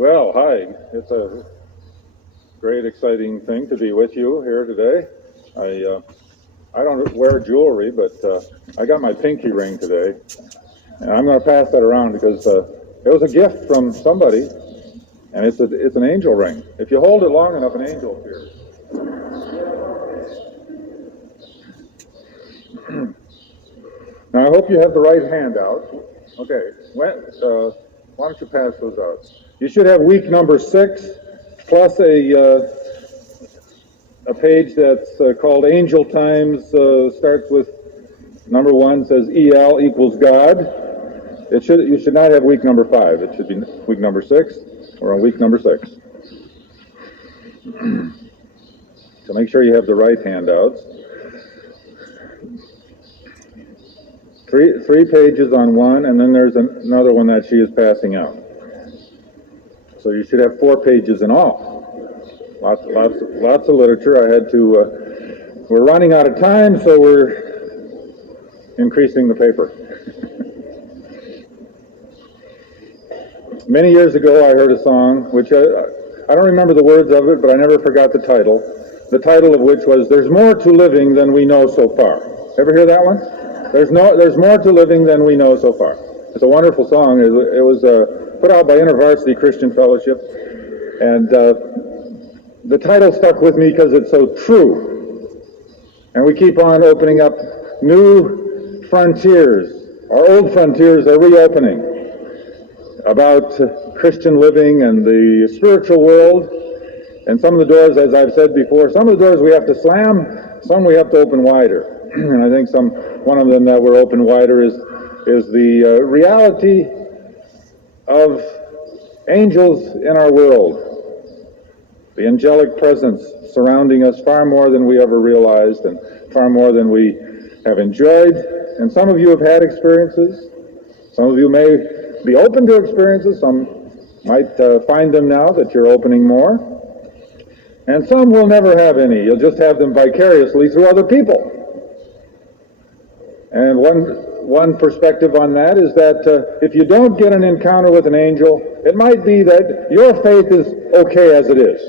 Well, hi. It's a great, exciting thing to be with you here today. I don't wear jewelry, but I got my pinky ring today, and I'm going to pass that around because it was a gift from somebody, and it's an angel ring. If you hold it long enough, an angel appears. Now, I hope you have the right hand out. Okay. Why don't you pass those out? You should have week number 6 plus a page that's called Angel Times. Starts with number 1, says EL equals God. You should not have week number 5. It should be week number 6. We're on week number 6. So make sure you have the right handouts. Three pages on one, and then there's another one that she is passing out. So you should have 4 pages in all. Lots of literature. We're running out of time, so we're increasing the paper. Many years ago, I heard a song, which I don't remember the words of it, but I never forgot the title. The title of which was, "There's more to living than we know so far." Ever hear that one? There's more to living than we know so far. It's a wonderful song. It was put out by InterVarsity Christian Fellowship, and the title stuck with me because it's so true. And we keep on opening up new frontiers. Our old frontiers are reopening about Christian living and the spiritual world. And some of the doors, as I've said before, some of the doors we have to slam, some we have to open wider. And I think one of them that we're open wider is the reality of angels in our world. The angelic presence surrounding us far more than we ever realized and far more than we have enjoyed. And some of you have had experiences. Some of you may be open to experiences. Some might find them now that you're opening more. And some will never have any. You'll just have them vicariously through other people. And one perspective on that is that if you don't get an encounter with an angel, it might be that your faith is okay as it is.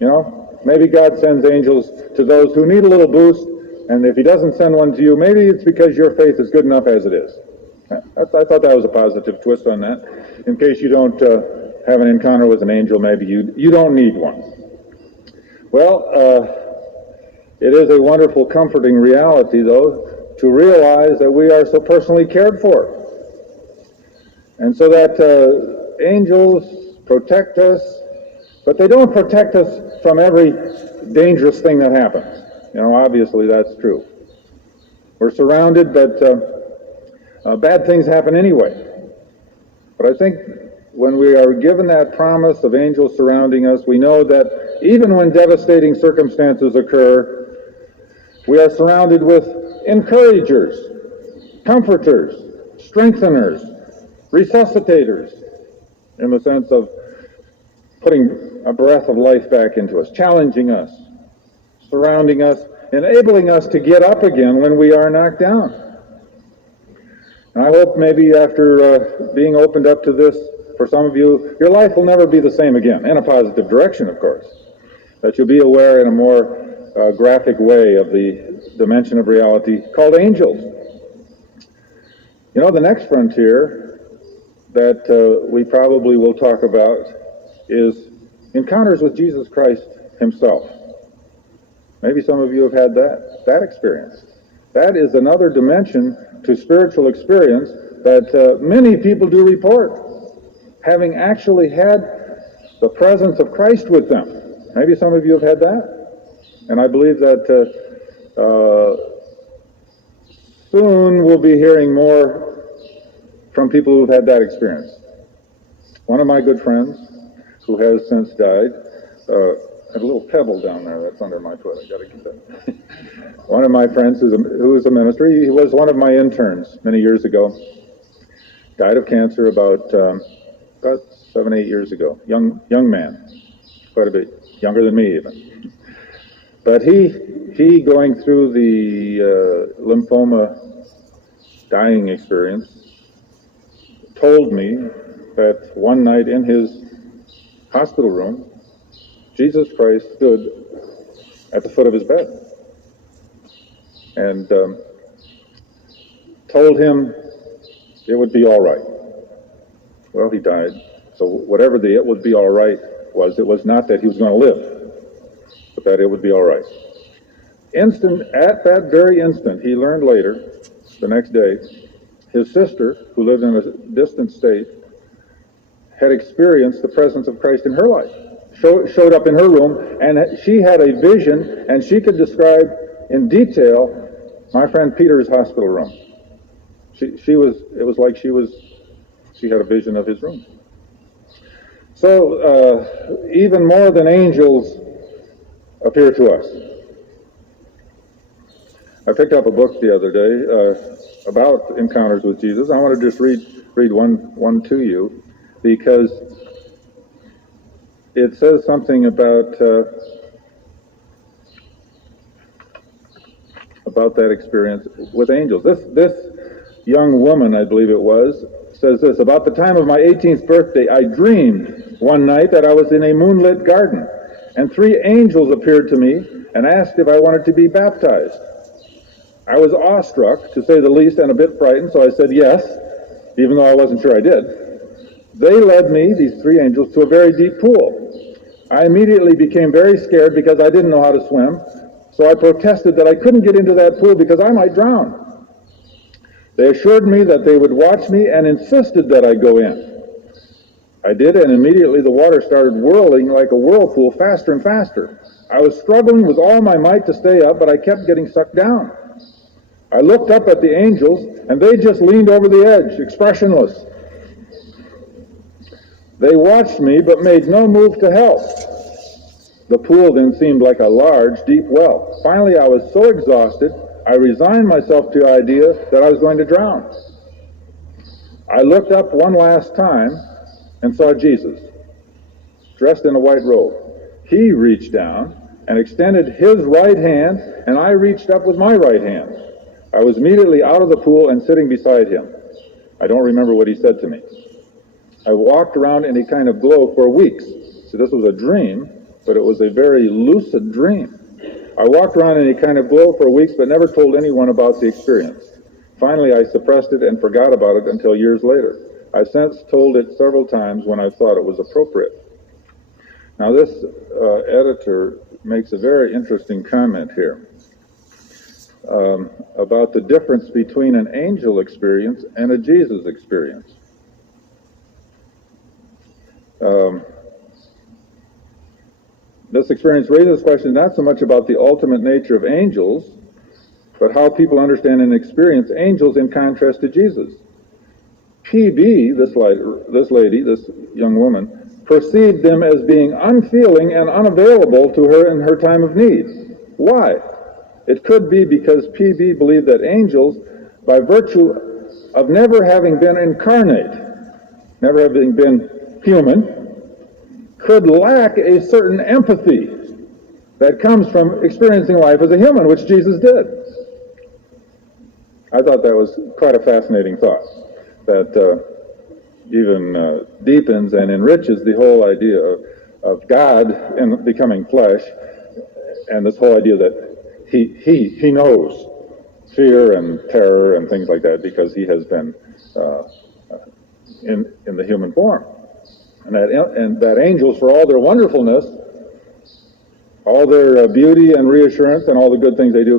You know, maybe God sends angels to those who need a little boost, and if he doesn't send one to you, maybe it's because your faith is good enough as it is. I thought that was a positive twist on that. In case you don't have an encounter with an angel, maybe you don't need one. Well, it is a wonderful, comforting reality, though, to realize that we are so personally cared for. And so that angels protect us, but they don't protect us from every dangerous thing that happens. You know, obviously that's true. We're surrounded, but bad things happen anyway. But I think when we are given that promise of angels surrounding us, we know that even when devastating circumstances occur, we are surrounded with encouragers, comforters, strengtheners, resuscitators, in the sense of putting a breath of life back into us, challenging us, surrounding us, enabling us to get up again when we are knocked down. And I hope maybe after being opened up to this, for some of you, your life will never be the same again, in a positive direction, of course. That you'll be aware in a more graphic way of the dimension of reality called angels. You know, the next frontier that we probably will talk about is encounters with Jesus Christ himself. Maybe some of you have had that experience. That is another dimension to spiritual experience that many people do report, having actually had the presence of Christ with them. Maybe some of you have had that. And I believe that soon we'll be hearing more from people who've had that experience. One of my good friends, who has since died, I have a little pebble down there that's under my foot. I got to get that. One of my friends who is a minister, he was one of my interns many years ago. Died of cancer about 7-8 years ago. Young man, quite a bit younger than me even. But he going through the lymphoma dying experience, told me that one night in his hospital room, Jesus Christ stood at the foot of his bed and told him it would be all right. Well, he died. So whatever the it would be all right was, it was not that he was going to live, but that it would be all right. At that very instant, he learned later, the next day, his sister, who lived in a distant state, had experienced the presence of Christ in her life. Showed up in her room, and she had a vision, and she could describe in detail my friend Peter's hospital room. It was like she had a vision of his room. So, even more than angels appear to us. I picked up a book the other day about encounters with Jesus. I want to just read one to you, because it says something about that experience with angels. This young woman, I believe it was, says this: about the time of my 18th birthday, I dreamed one night that I was in a moonlit garden, and 3 angels appeared to me and asked if I wanted to be baptized. I was awestruck, to say the least, and a bit frightened, so I said yes, even though I wasn't sure I did. They led me, these 3 angels, to a very deep pool. I immediately became very scared because I didn't know how to swim, so I protested that I couldn't get into that pool because I might drown. They assured me that they would watch me and insisted that I go in. I did, and immediately the water started whirling like a whirlpool, faster and faster. I was struggling with all my might to stay up, but I kept getting sucked down. I looked up at the angels, and they just leaned over the edge, expressionless. They watched me, but made no move to help. The pool then seemed like a large, deep well. Finally, I was so exhausted, I resigned myself to the idea that I was going to drown. I looked up one last time and saw Jesus, dressed in a white robe. He reached down and extended his right hand, and I reached up with my right hand. I was immediately out of the pool and sitting beside him. I don't remember what he said to me. I walked around in a kind of glow for weeks. So this was a dream, but it was a very lucid dream. I walked around in a kind of glow for weeks, but never told anyone about the experience. Finally, I suppressed it and forgot about it until years later. I've since told it several times when I thought it was appropriate. Now, this editor makes a very interesting comment here about the difference between an angel experience and a Jesus experience. This experience raises questions not so much about the ultimate nature of angels, but how people understand and experience angels in contrast to Jesus. PB, this young woman, perceived them as being unfeeling and unavailable to her in her time of need. Why? It could be because PB believed that angels, by virtue of never having been incarnate, never having been human, could lack a certain empathy that comes from experiencing life as a human, which Jesus did. I thought that was quite a fascinating thought, that even deepens and enriches the whole idea of God and becoming flesh, and this whole idea that he knows fear and terror and things like that because he has been in the human form. And that angels, for all their wonderfulness, all their beauty and reassurance and all the good things they do,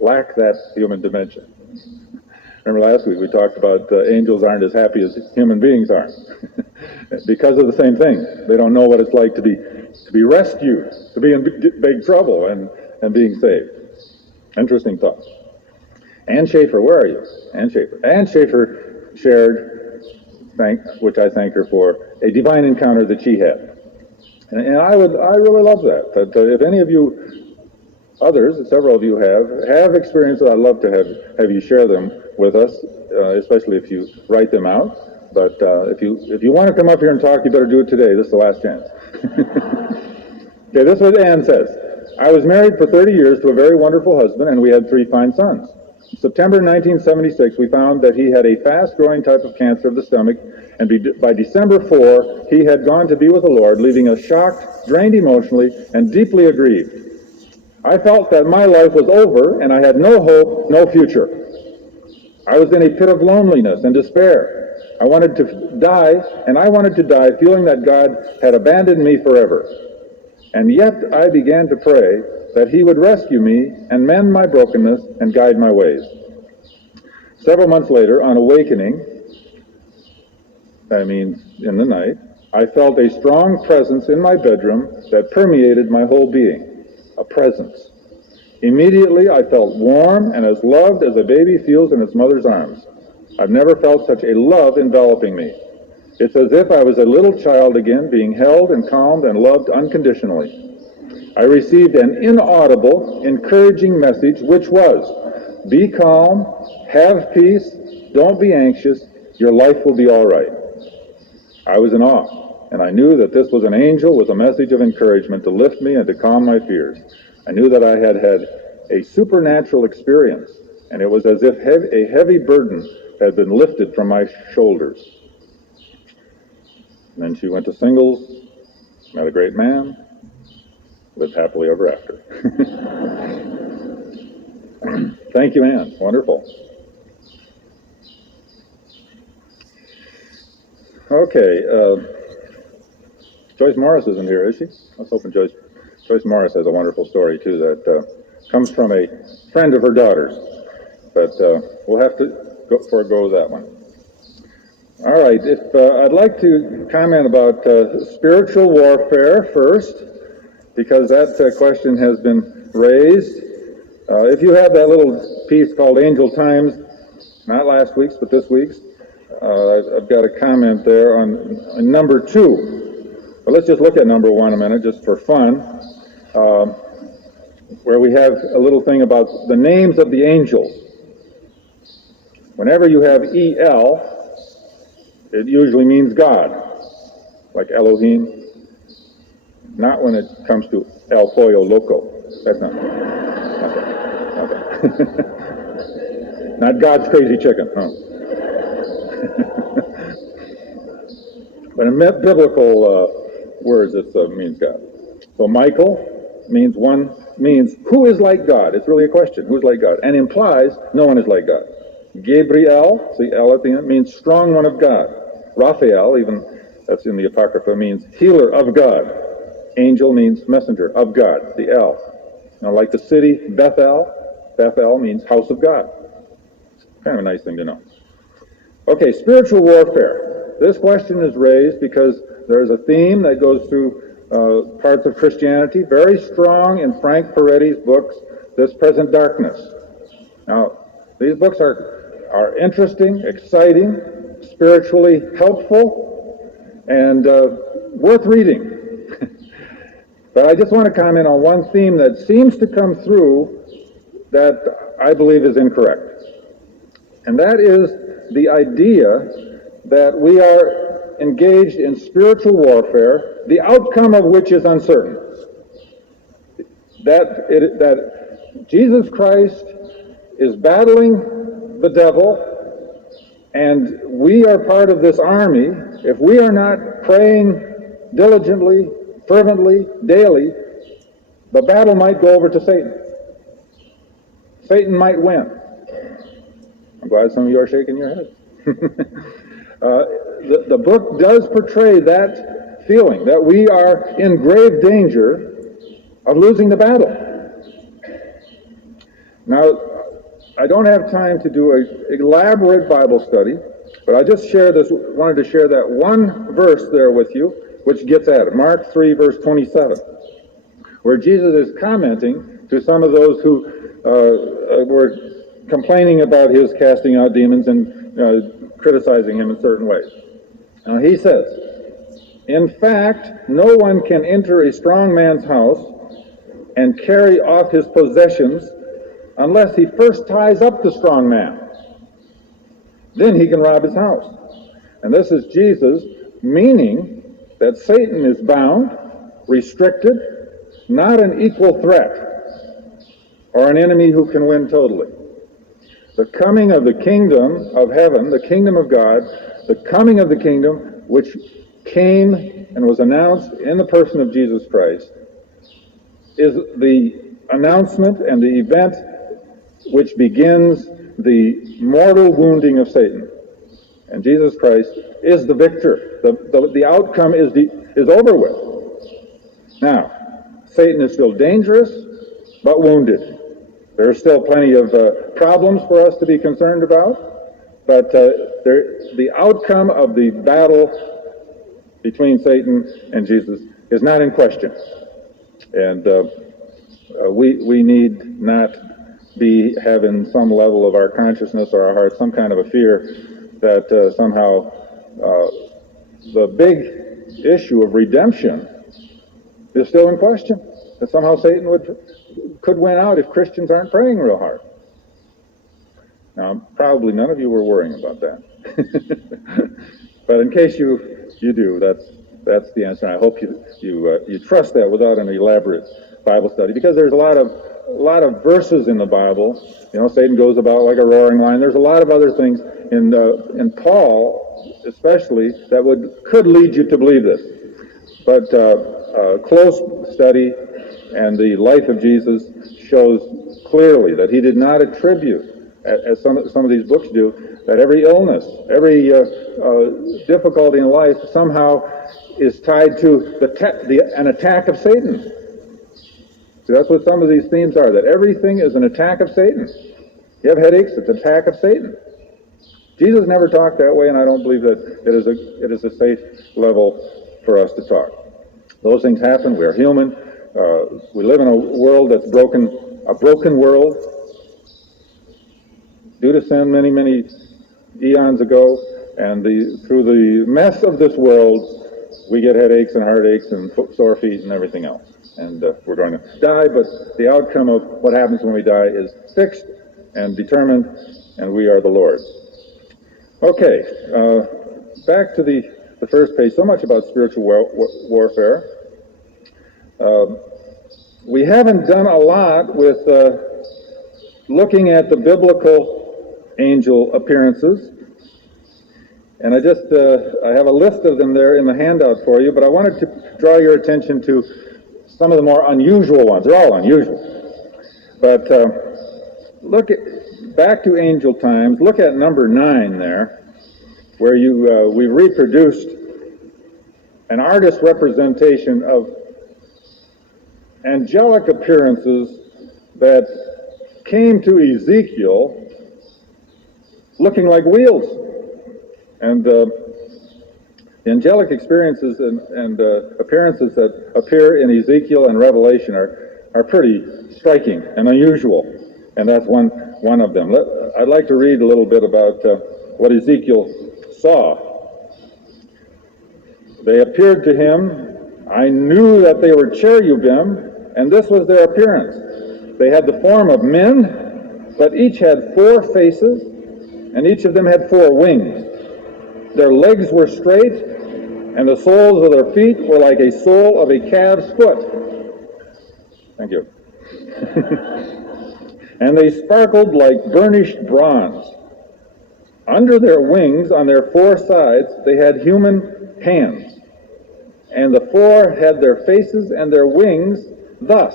lack that human dimension. Remember last week we talked about angels aren't as happy as human beings are because of the same thing. They don't know what it's like to be rescued, to be in big trouble and being saved. Interesting thought. Ann Schaefer, where are you? Ann Schaefer. Ann Schaefer shared, which I thank her for, a divine encounter that she had. And I really love that. But if any of you others, several of you have experiences, I'd love to have you share them with us, especially if you write them out. But if you want to come up here and talk, you better do it today. This is the last chance. Okay, this is what Ann says. I was married for 30 years to a very wonderful husband, and we had 3 fine sons. In September 1976, we found that he had a fast-growing type of cancer of the stomach And by December 4, he had gone to be with the Lord, leaving us shocked, drained emotionally, and deeply aggrieved. I felt that my life was over, and I had no hope, no future. I was in a pit of loneliness and despair. I wanted to die, and I wanted to die feeling that God had abandoned me forever. And yet I began to pray that he would rescue me and mend my brokenness and guide my ways. Several months later, on awakening, that means in the night, I felt a strong presence in my bedroom that permeated my whole being, a presence. Immediately, I felt warm and as loved as a baby feels in its mother's arms. I've never felt such a love enveloping me. It's as if I was a little child again, being held and calmed and loved unconditionally. I received an inaudible, encouraging message, which was, be calm, have peace, don't be anxious, your life will be all right. I was in awe, and I knew that this was an angel with a message of encouragement to lift me and to calm my fears. I knew that I had had a supernatural experience, and it was as if a heavy burden had been lifted from my shoulders. And then she went to singles, met a great man, lived happily ever after. Thank you, Ann. Wonderful. Okay, Joyce Morris isn't here, is she? I was hoping Joyce Morris has a wonderful story, too, that comes from a friend of her daughter's. But we'll have to forego that one. All right, I'd like to comment about spiritual warfare first, because that question has been raised. If you have that little piece called Angel Times, not last week's, but this week's, I've got a comment there on number 2. But let's just look at number 1 a minute, just for fun, where we have a little thing about the names of the angels. Whenever you have E-L, it usually means God, like Elohim. Not when it comes to El Pollo Loco. That's not okay. Not God's crazy chicken. Huh? But in biblical words, it means God. So Michael means who is like God. It's really a question. Who is like God? And implies no one is like God. Gabriel, see L at the end, means strong one of God. Raphael, even that's in the Apocrypha, means healer of God. Angel means messenger of God, the L. Now, like the city Bethel, Bethel means house of God. It's kind of a nice thing to know. Okay, spiritual warfare. This question is raised because there's a theme that goes through parts of Christianity, very strong in Frank Peretti's books, This Present Darkness. Now, these books are interesting, exciting, spiritually helpful, and worth reading. But I just want to comment on one theme that seems to come through that I believe is incorrect. And that is the idea that we are engaged in spiritual warfare, the outcome of which is uncertain. That Jesus Christ is battling the devil, and we are part of this army. If we are not praying diligently, fervently, daily, the battle might go over to Satan. Satan might win. I'm glad some of you are shaking your heads. The book does portray that feeling, that we are in grave danger of losing the battle. Now, I don't have time to do an elaborate Bible study, but I just wanted to share that one verse there with you, which gets at it. Mark 3, verse 27, where Jesus is commenting to some of those who were complaining about his casting out demons and criticizing him in certain ways. Now he says, in fact, no one can enter a strong man's house and carry off his possessions unless he first ties up the strong man. Then he can rob his house. And this is Jesus meaning that Satan is bound, restricted, not an equal threat, or an enemy who can win totally. The coming of the kingdom of heaven, the kingdom of God, the coming of the kingdom which came and was announced in the person of Jesus Christ, is the announcement and the event which begins the mortal wounding of Satan. And Jesus Christ is the victor. The outcome is over with. Now, Satan is still dangerous, but wounded. There are still plenty of problems for us to be concerned about, but the outcome of the battle between Satan and Jesus is not in question. And we need not be having some level of our consciousness or our heart some kind of a fear that somehow the big issue of redemption is still in question, that somehow Satan could win out if Christians aren't praying real hard. Now, probably none of you were worrying about that. But in case you do, that's the answer. And I hope you trust that without an elaborate Bible study, because there's a lot of verses in the Bible. You know, Satan goes about like a roaring lion. There's a lot of other things in Paul, especially, that could lead you to believe this. But close study and the life of Jesus shows clearly that he did not attribute, as some of these books do, that every illness, every difficulty in life somehow is tied to an attack of Satan. See, that's what some of these themes are, that everything is an attack of Satan. You have headaches, it's an attack of Satan. Jesus never talked that way, and I don't believe that it is a safe level for us to talk. Those things happen. We are human. We live in a world that's broken, a broken world due to sin many, many eons ago, and through the mess of this world, we get headaches and heartaches and sore feet and everything else. And we're going to die, but the outcome of what happens when we die is fixed and determined, and we are the Lord's. Okay, back to the first page. So much about spiritual warfare. We haven't done a lot with looking at the biblical angel appearances, and I have a list of them there in the handout for you, but I wanted to draw your attention to some of the more unusual ones. They're all unusual. But back to angel times. Look at number 9 there, where we reproduced an artist's representation of angelic appearances that came to Ezekiel looking like wheels. And the angelic experiences and appearances that appear in Ezekiel and Revelation are pretty striking and unusual, and that's one of them. I'd like to read a little bit about what Ezekiel saw. They appeared to him. I knew that they were cherubim, and this was their appearance. They had the form of men, but each had 4 faces, and each of them had 4 wings. Their legs were straight, and the soles of their feet were like a sole of a calf's foot. Thank you. And they sparkled like burnished bronze. Under their wings, on their 4 sides, they had human hands. And the 4 had their faces and their wings thus.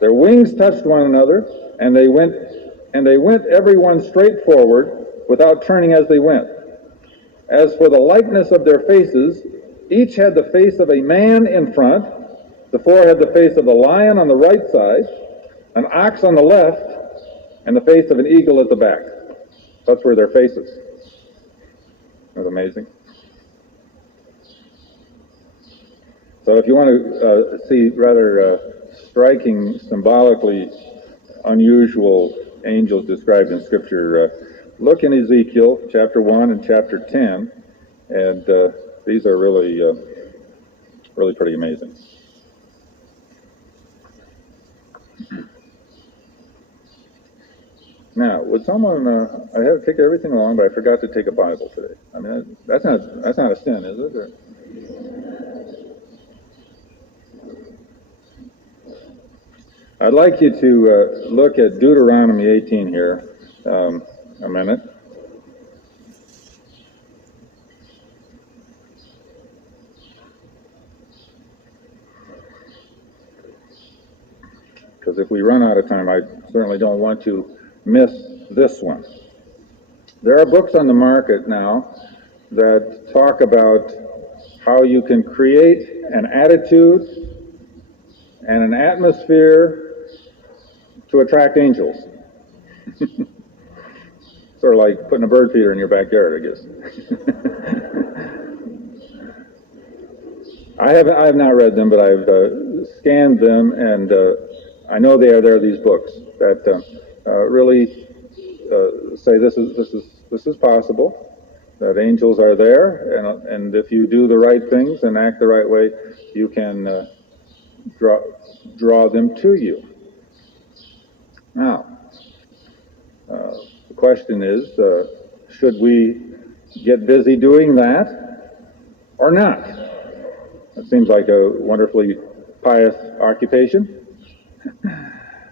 Their wings touched one another, and they went every one straight forward, without turning as they went. As for the likeness of their faces, each had the face of a man in front, the 4 had the face of the lion on the right side, an ox on the left, and the face of an eagle at the back. That's where their faces. That's amazing. So if you want to see rather striking, symbolically unusual angels described in Scripture, look in Ezekiel chapter 1 and chapter 10, and these are really pretty amazing. Now, would someone? I had to take everything along, but I forgot to take a Bible today. I mean, that's not a sin, is it? Or? I'd like you to look at Deuteronomy 18 here. a minute. Because if we run out of time, I certainly don't want to miss this one. There are books on the market now that talk about how you can create an attitude and an atmosphere to attract angels. Sort of like putting a bird feeder in your backyard, I guess. I have not read them, but I've scanned them, and I know there are these books that really say this is possible. That angels are there, and if you do the right things and act the right way, you can draw them to you. Now, the question is, should we get busy doing that or not? It seems like a wonderfully pious occupation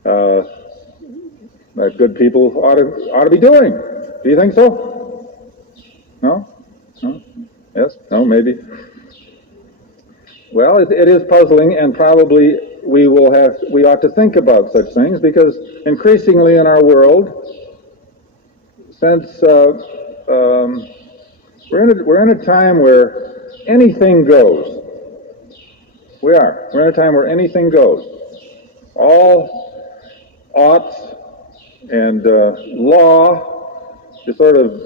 that good people ought to be doing. Do you think so? No? No? Yes? No? Maybe? Well, it is puzzling, and probably we ought to think about such things, because increasingly in our world, since we're in a time where anything goes. We're in a time where anything goes. All oughts and law is sort of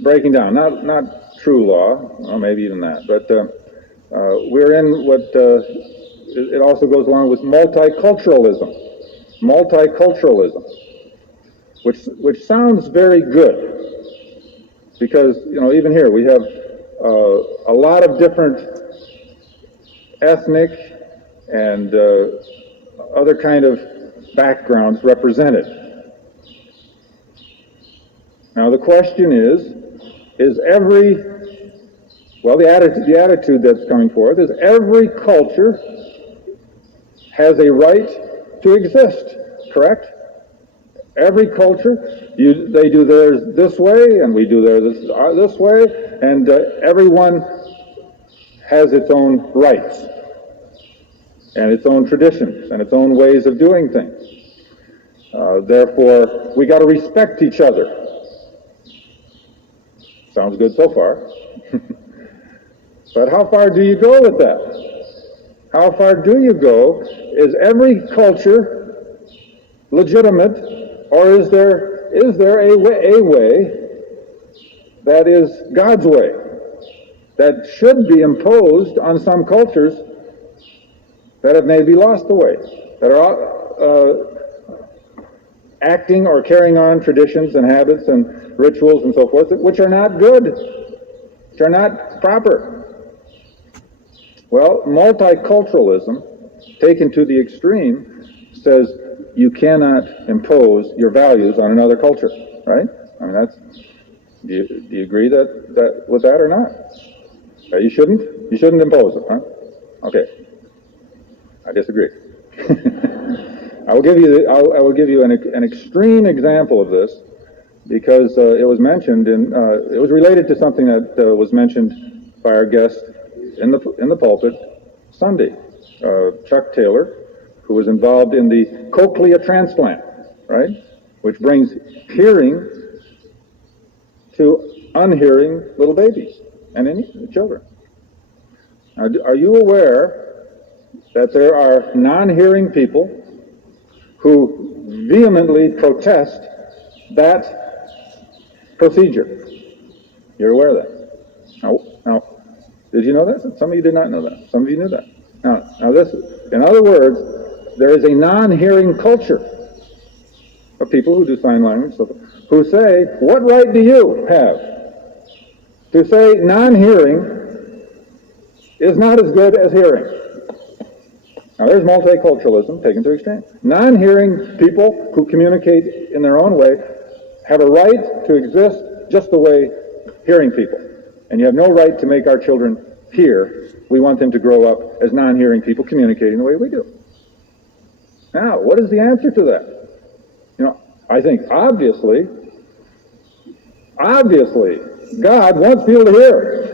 breaking down. Not true law, or maybe even that, but we're in what it also goes along with multiculturalism, which sounds very good, because even here we have a lot of different ethnic and other kind of backgrounds represented. Now the question is the attitude that's coming forth is every culture has a right to exist, correct? Every culture, they do theirs this way, and we do theirs this way, and everyone has its own rights, and its own traditions, and its own ways of doing things. Therefore, we got to respect each other. Sounds good so far. But how far do you go with that? How far do you go? Is every culture legitimate, or is there a way that is God's way, that should be imposed on some cultures that have maybe lost the way, that are acting or carrying on traditions and habits and rituals and so forth, which are not good, which are not proper? Well, multiculturalism, taken to the extreme, says you cannot impose your values on another culture, right? I mean, do you agree that with that or not? You shouldn't impose it, huh? Okay, I disagree. I will give you an extreme example of this, because it was mentioned it was related to something that was mentioned by our guest in the pulpit Sunday, Chuck Taylor, who was involved in the cochlea transplant, right, which brings hearing to unhearing little babies and children. Now, are you aware that there are non-hearing people who vehemently protest that procedure? You're aware of that? Now, did you know that? Some of you did not know that. Some of you knew that. Now this, in other words, there is a non-hearing culture of people who do sign language, who say, what right do you have to say non-hearing is not as good as hearing? Now there's multiculturalism taken to extreme. Non-hearing people who communicate in their own way have a right to exist just the way hearing people. And you have no right to make our children hear. We want them to grow up as non-hearing people communicating the way we do. Now, what is the answer to that? I think obviously Obviously, God wants people to hear.